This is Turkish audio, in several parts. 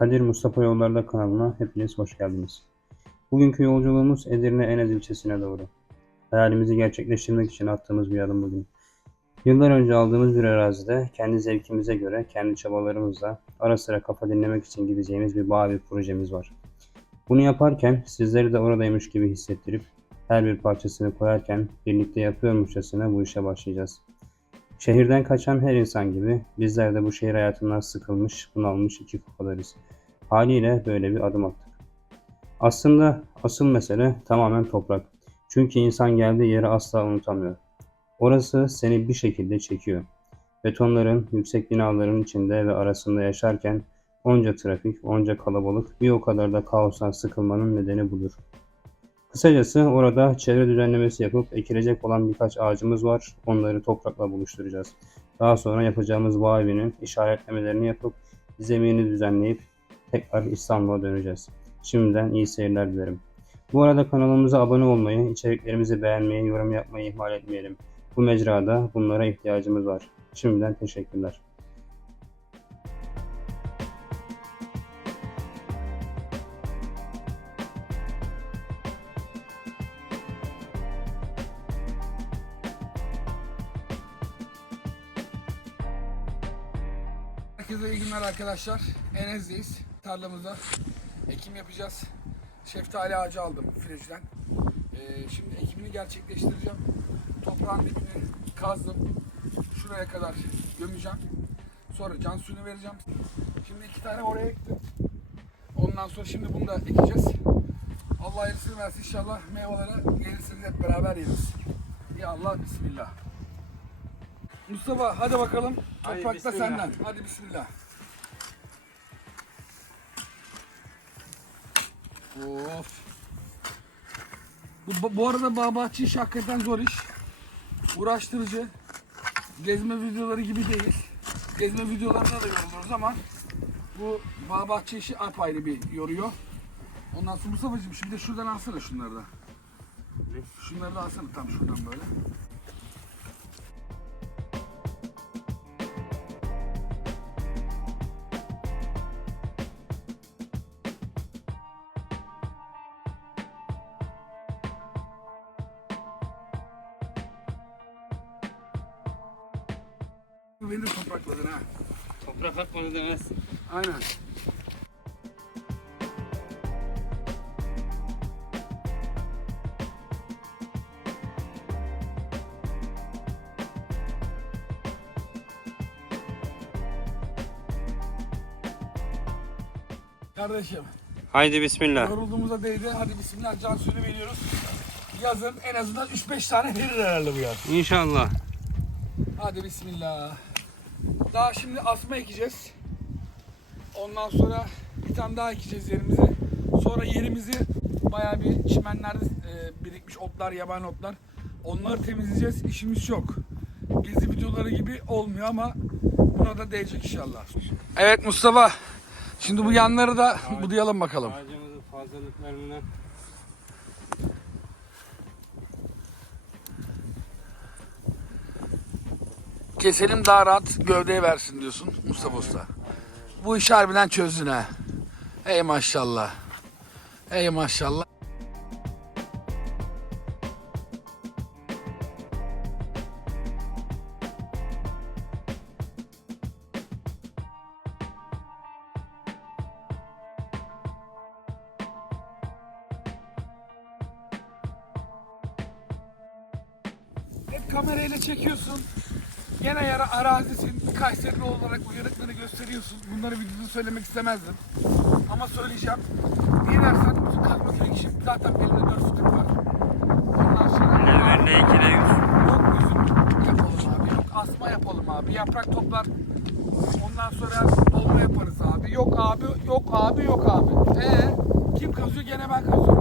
Kadir Mustafa Yollarda kanalına hepiniz hoş geldiniz. Bugünkü yolculuğumuz Edirne Enez ilçesine doğru. Hayalimizi gerçekleştirmek için attığımız bir adım bugün. Yıllar önce aldığımız bir arazide kendi zevkimize göre, kendi çabalarımızla ara sıra kafa dinlemek için gideceğimiz bir bağ bir projemiz var. Bunu yaparken sizleri de oradaymış gibi hissettirip her bir parçasını koyarken birlikte yapıyormuşçasına bu işe başlayacağız. Şehirden kaçan her insan gibi bizler de bu şehir hayatından sıkılmış, bunalmış iki kafalarız. Haliyle böyle bir adım attık. Aslında asıl mesele tamamen toprak. Çünkü insan geldiği yeri asla unutamıyor. Orası seni bir şekilde çekiyor. Betonların, yüksek binaların içinde ve arasında yaşarken onca trafik, onca kalabalık, bir o kadar da kaostan sıkılmanın nedeni budur. Kısacası orada çevre düzenlemesi yapıp ekilecek olan birkaç ağacımız var. Onları toprakla buluşturacağız. Daha sonra yapacağımız bağ evinin işaretlemelerini yapıp zemini düzenleyip tekrar İstanbul'a döneceğiz. Şimdiden iyi seyirler dilerim. Bu arada kanalımıza abone olmayı, içeriklerimizi beğenmeyi, yorum yapmayı ihmal etmeyelim. Bu mecrada bunlara ihtiyacımız var. Şimdiden teşekkürler. Herkese iyi günler arkadaşlar. Enez'deyiz. Tarlamızda ekim yapacağız. Şeftali ağacı aldım Firücü'den. Ee, şimdi ekimini gerçekleştireceğim. Toprağın dibini kazdım. Şuraya kadar gömeceğim. Sonra can suyunu vereceğim. Şimdi iki tane oraya ektim. Ondan sonra şimdi bunu da ekeceğiz. Allah hayırlısını versin inşallah meyveleri gelirsiniz hep beraber yeriz. Ya Allah bismillah. Mustafa hadi bakalım. Hadi Toprakta bismillah. senden. Hadi bismillah. Of. Bu, bu- arada bağ bahçe işi hakikaten zor iş. Uğraştırıcı. Gezme videoları gibi değil. Gezme videolarında da yoruluyoruz ama bu bağ bahçe işi apayrı bir yoruyor. Ondan sonra Mustafa'cığım şimdi de şuradan alsana şunları da. Şunları da alsana tam şuradan böyle. Beni toprakladın ha. Toprak atmadı demez. Aynen. Kardeşim, Haydi bismillah. yorulduğumuza değdi. Hadi bismillah can suyunu veriyoruz. Yazın en azından 3-5 tane verir herhalde bu yaz. İnşallah. Hadi bismillah. Daha şimdi asma ekeceğiz. Ondan sonra bir tane daha ekeceğiz yerimize. Sonra yerimizi bayağı bir çimenlerde e, birikmiş otlar, yabani otlar. Onları temizleyeceğiz. İşimiz çok. Gezi videoları gibi olmuyor ama buna da değecek inşallah. Evet Mustafa. Şimdi bu yanları da budayalım bakalım. Ağacımızın fazlalıklarından Keselim daha rahat gövdeye versin diyorsun Mustafa Usta. Bu işi harbiden çözdün ha. Ey maşallah. Ey maşallah. Hep kamerayla çekiyorsun. Gene yara arazisin. Kayseri olarak uyanıklığını gösteriyorsun. Bunları videoda söylemek istemezdim. Ama söyleyeceğim. Niye dersen bütün kazma kürek işim zaten elimde 4 fıtık var. Ondan sonra ne ver ne iki ne yüz. yok üzüm yapalım abi. Yok asma yapalım abi. Yaprak toplar. Ondan sonra dolma yaparız abi. Yok abi, yok abi, yok abi. Ee, kim kazıyor? Gene ben kazıyorum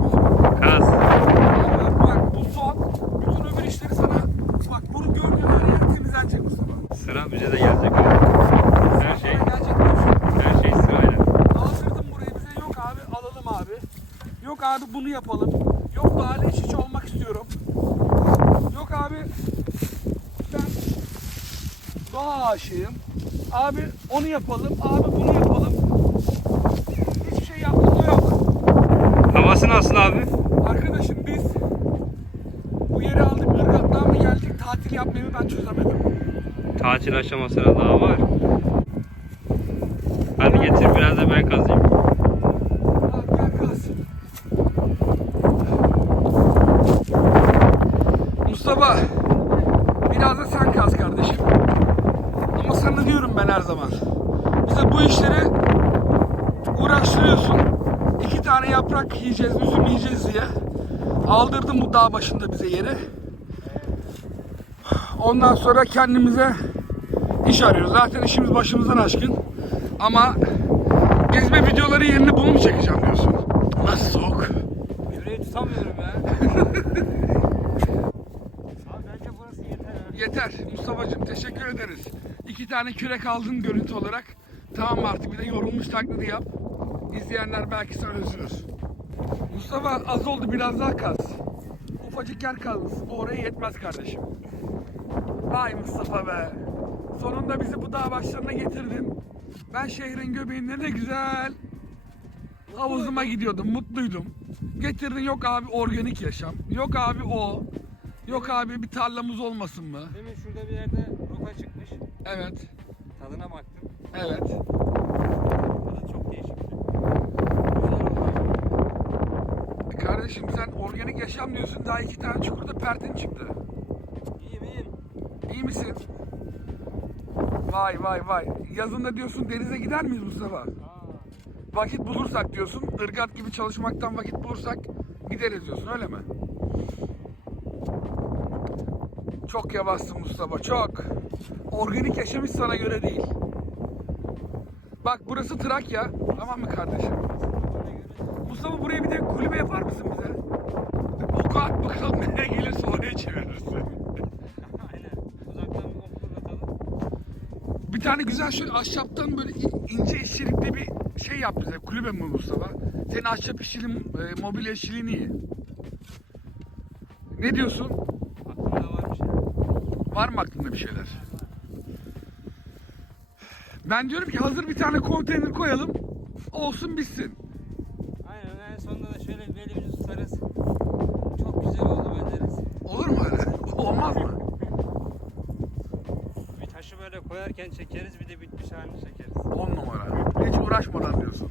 aşığım. Abi onu yapalım, abi bunu yapalım. Hiçbir şey yaptığında yok. Havası nasıl abi? Arkadaşım biz bu yeri aldık, Irgat'tan mı geldik, tatil yapmayı ben çözemedim. Tatil aşamasına daha var. Hadi getir biraz da ben kazayım. Sana diyorum ben her zaman. Bize bu işleri uğraştırıyorsun. İki tane yaprak yiyeceğiz, üzüm yiyeceğiz diye. Aldırdın bu dağ başında bize yeri. Ondan sonra kendimize iş arıyoruz. Zaten işimiz başımızdan aşkın. Ama gezme videoları yerine bunu mu çekeceğim diyorsun? Nasıl soğuk? Yüreği tutamıyorum ya. abi bence burası yeter Mustafa'cığım teşekkür ederiz. İki tane kürek aldın görüntü olarak. Tamam artık bir de yorulmuş taklidi yap. İzleyenler belki sana üzülür. Mustafa az oldu biraz daha kaz. Ufacık yer kalmışsın. Bu oraya yetmez kardeşim. Vay Mustafa be. Sonunda bizi bu dağ başlarına getirdin. Ben şehrin göbeğinde ne güzel havuzuma gidiyordum, mutluydum. Getirdin yok abi organik yaşam. Yok abi o. Yok abi bir tarlamız olmasın mı? Demin şurada bir yerde roka çıkmış. Evet. Tadına baktım. Evet. Tadı çok değişik. Güzel oldu. E Kardeşim sen organik yaşam diyorsun. Daha iki tane çukurda pertin çıktı. İyiyim iyiyim. İyi misin? Vay vay vay. Yazında diyorsun denize gider miyiz Mustafa? Aa, Vakit bulursak diyorsun. Irgat gibi çalışmaktan vakit bulursak gideriz diyorsun öyle mi? Çok yavaşsın Mustafa çok. Organik yaşam hiç sana göre değil. Bak burası Trakya. Tamam mı kardeşim? Mustafa buraya bir de kulübe yapar mısın bize? Oku at bakalım nereye gelirse oraya çevirirsin. Bir tane güzel şöyle ahşaptan böyle ince işçilikli bir şey yap bize. Kulübe mi Mustafa? Senin ahşap işçiliğin, e, mobilya işçiliğin iyi. Ne diyorsun? Var mı aklında bir şeyler? Ben diyorum ki hazır bir tane konteyner koyalım. Olsun bitsin. Aynen en sonunda da şöyle bir elimizi tutarız. Çok güzel oldu be deriz. Olur mu öyle? Olmaz mı? Bir taşı böyle koyarken çekeriz bir de bitmiş halini çekeriz. On numara. Hiç uğraşmadan diyorsun.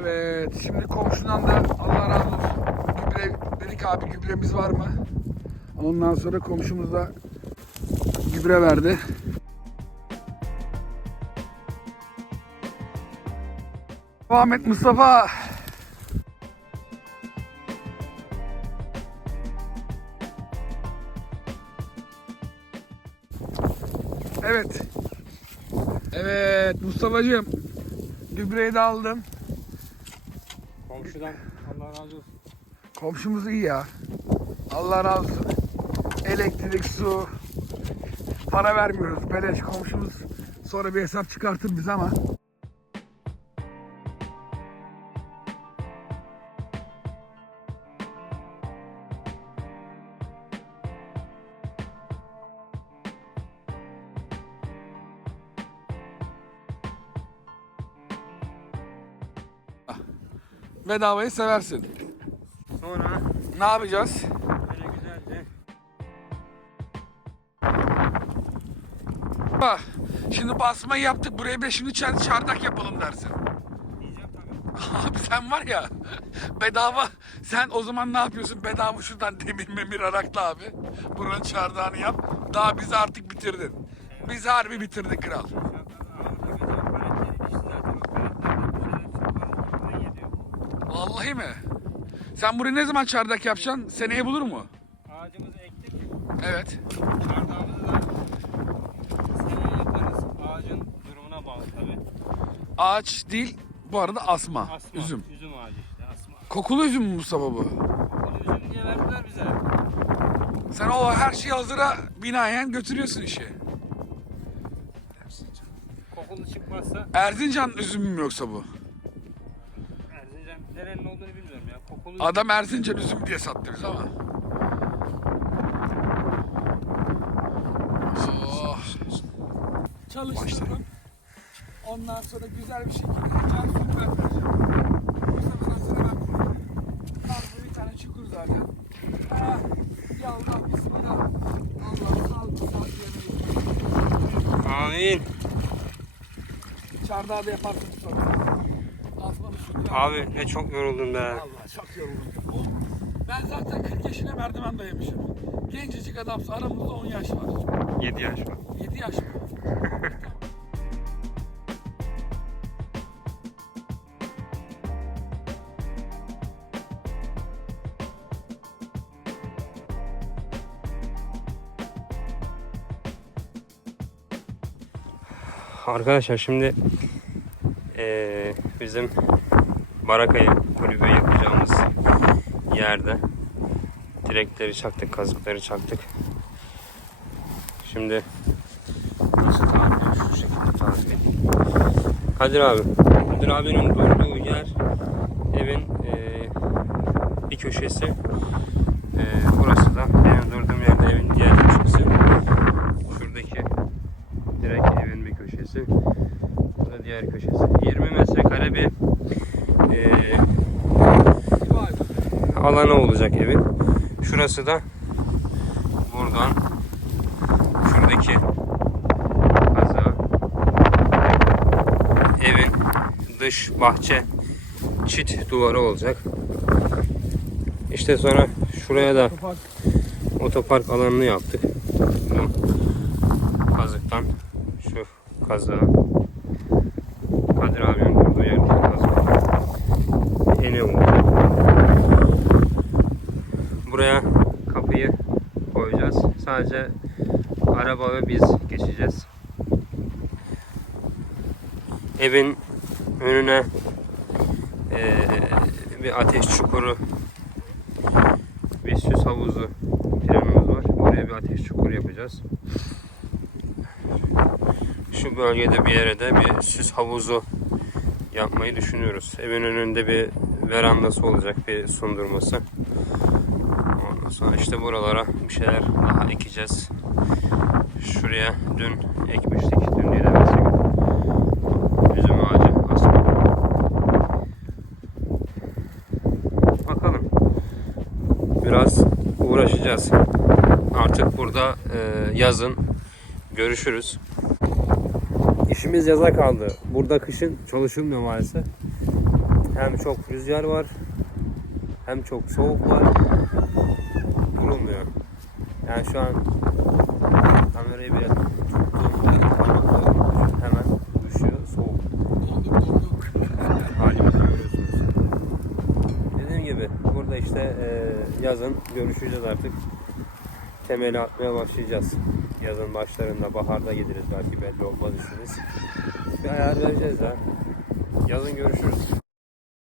Evet. Şimdi komşudan da Allah razı olsun. Gübre dedik abi gübremiz var mı? Ondan sonra komşumuz da gübre verdi. Devam et Mustafa. Evet. Evet Mustafa'cığım. Gübreyi de aldım. Komşudan Allah razı olsun. Komşumuz iyi ya. Allah razı olsun. Elektrik, su. Para vermiyoruz. Beleş komşumuz sonra bir hesap çıkartır bize ama. Bedavayı seversin. Sonra Ne yapacağız? Ha, Şimdi basmayı yaptık. Buraya bir şimdi çar- çardak yapalım dersin. Abi sen var ya bedava sen o zaman ne yapıyorsun bedava şuradan demir memir arakla abi. Buranın çardağını yap. Daha bizi artık bitirdin. Biz harbi bitirdik kral. Vallahi mi? Sen burayı ne zaman çardak yapacaksın? Seneye bulur mu? Ağacımızı ektik. Evet. Çardağımızı da Ağaç değil bu arada asma. Asma. Üzüm. Üzüm ağacı işte asma. Kokulu üzüm mü Mustafa bu? Okulu üzüm diye verdiler bize. Sen o her şeyi hazıra binaen götürüyorsun işi. Kokulu çıkmazsa Erzincan üzümü mü yoksa bu? Erzincan nerenin olduğunu bilmiyorum ya. Kokulu Adam Erzincan üzüm diye sattı bize ama. Oh. Çalıştırdım. Ondan sonra güzel bir şekilde can su vereceğim. Bu sefer sana ben zaten. Ah, ya Allah bismillah. Allah sağlık sağlık. Amin. Çardağı da yaparsın sonra. Abi ne çok yoruldum be. Allah çok yoruldum. Ben zaten 40 yaşına merdiven dayamışım. Gencecik adamsa aramızda 10 yaş var. 7 yaş var. 7 yaş mı? Arkadaşlar şimdi eee, bizim Barakayı kulübe yapacağımız yerde direkleri çaktık, kazıkları çaktık. Şimdi nasıl tarif? Şu şekilde tarif. Kadir abi. Kadir abinin durduğu yer evin eee, bir köşesi. Eee, burası da benim durduğum yerde evin diğer köşesi. Şuradaki direkt evin bir köşesi. Bu da diğer köşesi. 20 metrekare bir Vay. alanı olacak evin. Şurası da buradan şuradaki kaza evin dış bahçe çit duvarı olacak. İşte sonra şuraya da Kapak. otopark alanını yaptık. Kazıktan şu kazığa Kadir abinin durduğu yerdeki kazığa eni olacak. Buraya kapıyı koyacağız. Sadece araba ve biz geçeceğiz. Evin önüne eee, bir ateş çukuru bir süs havuzu planımız var. Oraya bir ateş çukuru yapacağız. Şu bölgede bir yere de bir süs havuzu yapmayı düşünüyoruz. Evin önünde bir verandası olacak, bir sundurması. Ondan sonra işte buralara bir şeyler daha ekeceğiz. Şuraya dün ekmiştik. Dün değil. Üzüm ağacı asma. Bakalım. Biraz uğraşacağız. Artık burada e, yazın görüşürüz. İşimiz yaza kaldı. Burada kışın çalışılmıyor maalesef. Hem çok rüzgar var, hem çok soğuk var. Durulmuyor. Yani şu an kamerayı bile hemen düşüyor soğuk. Halimizi görüyorsunuz. Dediğim gibi burada işte e, yazın görüşeceğiz artık. Temeli atmaya başlayacağız. Yazın başlarında, baharda gideriz belki belli olmaz işimiz. Bir ayar vereceğiz ya. Yazın görüşürüz.